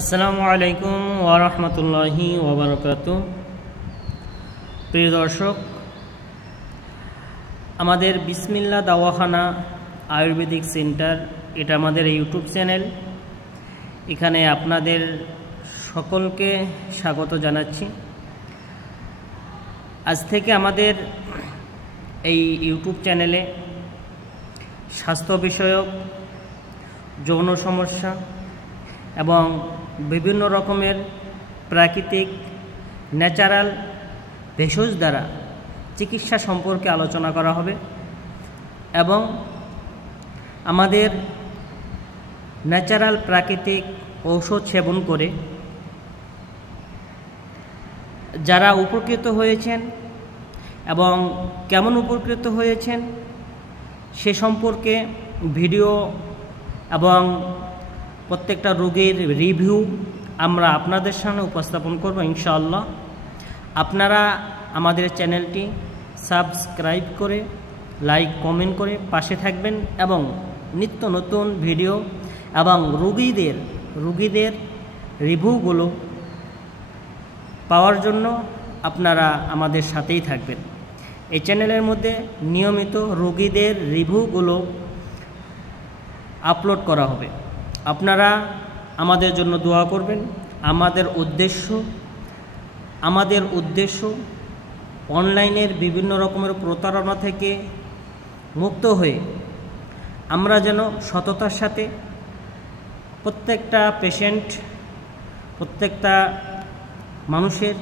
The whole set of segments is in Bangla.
আসসালামু আলাইকুম ওয়া রাহমাতুল্লাহি ওয়া বারাকাতুহু। প্রিয় দর্শক, আমাদের বিসমিল্লাহ দাওয়াখানা আয়ুর্বেদিক সেন্টার, এটা আমাদের ইউটিউব চ্যানেল। এখানে আপনাদের সকলকে স্বাগত জানাচ্ছি। আজ থেকে আমাদের এই ইউটিউব চ্যানেলে স্বাস্থ্য বিষয়ক, যৌন সমস্যা এবং বিভিন্ন রকমের প্রাকৃতিক ন্যাচারাল ভেষজ দ্বারা চিকিৎসা সম্পর্কে আলোচনা করা হবে এবং আমাদের ন্যাচারাল প্রাকৃতিক ঔষধ সেবন করে যারা উপকৃত হয়েছেন এবং কেমন উপকৃত হয়েছেন সে সম্পর্কে ভিডিও এবং প্রত্যেকটা রোগীর রিভিউ আমরা আপনাদের সামনে উপস্থাপন করব ইনশাআল্লাহ। আপনারা আমাদের চ্যানেলটি সাবস্ক্রাইব করে, লাইক, কমেন্ট করে পাশে থাকবেন এবং নিত্য নতুন ভিডিও এবং রোগীদের রিভিউগুলো পাওয়ার জন্য আপনারা আমাদের সাথেই থাকবেন। এই চ্যানেলের মধ্যে নিয়মিত রোগীদের রিভিউগুলো আপলোড করা হবে। আপনারা আমাদের জন্য দোয়া করবেন। আমাদের উদ্দেশ্য অনলাইনের বিভিন্ন রকমের প্রতারণা থেকে মুক্ত হয়ে আমরা যেন সততার সাথে প্রত্যেকটা পেশেন্ট, প্রত্যেকটা মানুষের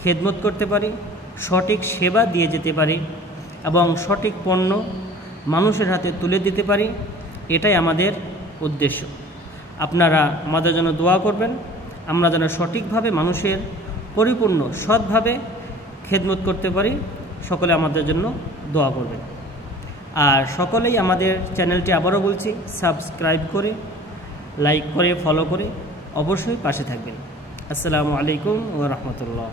খেদমত করতে পারি, সঠিক সেবা দিয়ে যেতে পারি এবং সঠিক পণ্য মানুষের হাতে তুলে দিতে পারি। এটাই আমাদের উদ্দেশ্য। আপনারা আমাদের জন্য দোয়া করবেন, আমরা যেন সঠিকভাবে মানুষের পরিপূর্ণ সৎভাবে খেদমত করতে পারি। সকলে আমাদের জন্য দোয়া করবেন। আর সকলেই আমাদের চ্যানেলটি, আবারও বলছি, সাবস্ক্রাইব করে, লাইক করে, ফলো করে অবশ্যই পাশে থাকবেন। আসসালামু আলাইকুম ওয়া রাহমাতুল্লাহ।